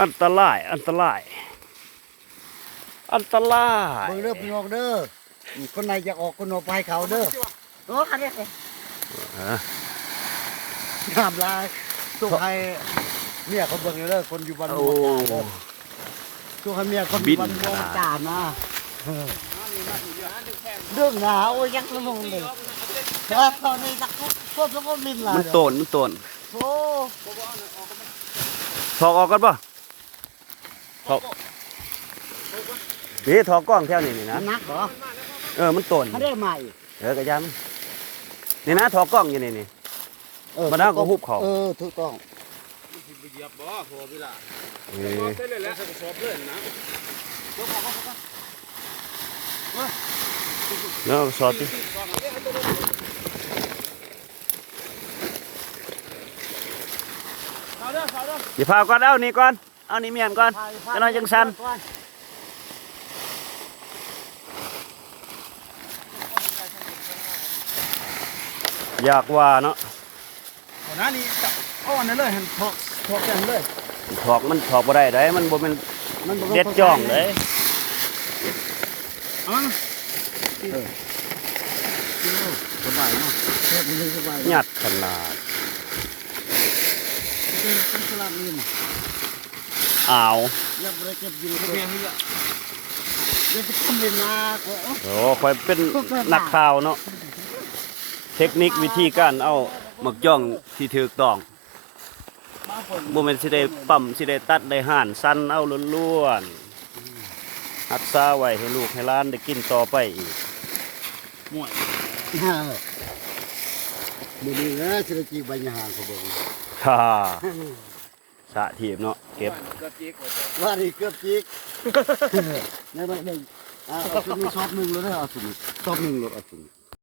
อันตรายอันตรายอันตราย เบิ่งเด้อพี่น้องเด้อคนไหนอยากออกคนออกไปเขาเด้อโอ้คันนี้งามลายส่งให้เมียเขาเบิ่งเด้อคนอยู่บ้าน โอ้ ม่วงเด้อส่งให้เมียคนอยู่บ้านม่วงจานนะเรื่องหนาโอ้ยยักษ์ละลงเลยครับตอนนี้นักโทษแล้วก็มินล่ะ มันโตนมันโตน โอ้ ถอกออกกันป่ะถอกนี่ถอกกล้องแถวนี้นี่นะ นักเหรอ มันโตน เขาได้ใหม่ กระยำนี่นะถอกกล้องอยู่นี่มาด้าก็หุบเขา ถูกต้อง เหยียบบ่พอเวลา เอ้ย ใส่เลยแล้วใส่กระสอบเลยนะ เนาะสอดดิอย่าพาก่อนเอานี่ก่อนเอานี่เมียนก่อนจะน้อยจังสันอยากว่าเนาะ หัวหน้านี่อ้อนนั่นเลยเห็นถอกกันเลย ถอกมันถอกบ่ได้เด้มันบ่แม่น มันบ่ เด็ดจ้องเด้ เอามา สบายเนาะเทปนี้สบาย หยัดขนาด เป็นสลัดนี่มั้ง อ้าว ยับเลยเก็บอยู่ เพียงนี้ เดี๋ยวจะทำเป็นนาโอ้ โอ้คอยเป็นนักข่าวเนาะเทคนิควิธีการเอาหมึกย่องที่ถูกต้องบ่แม่นสิได้ปั๊มสิได้ตัดได้ห่านสั้นเอาล้วนๆรักษาไว้ให้ลูกให้หลานได้กินต่อไปอีก ม่วย มือนี้นะสิได้จีบใบยางเขาเบิ่ง ฮ่าสะทีบเนาะเก็บ กระจิก ว่านี่เกือบจีกในใบหนึ่งเอาสุดนี้ชอบหนึ่งแล้วนะเอาสุดนี้ชอบหนึ่งรถเอาสุดนี้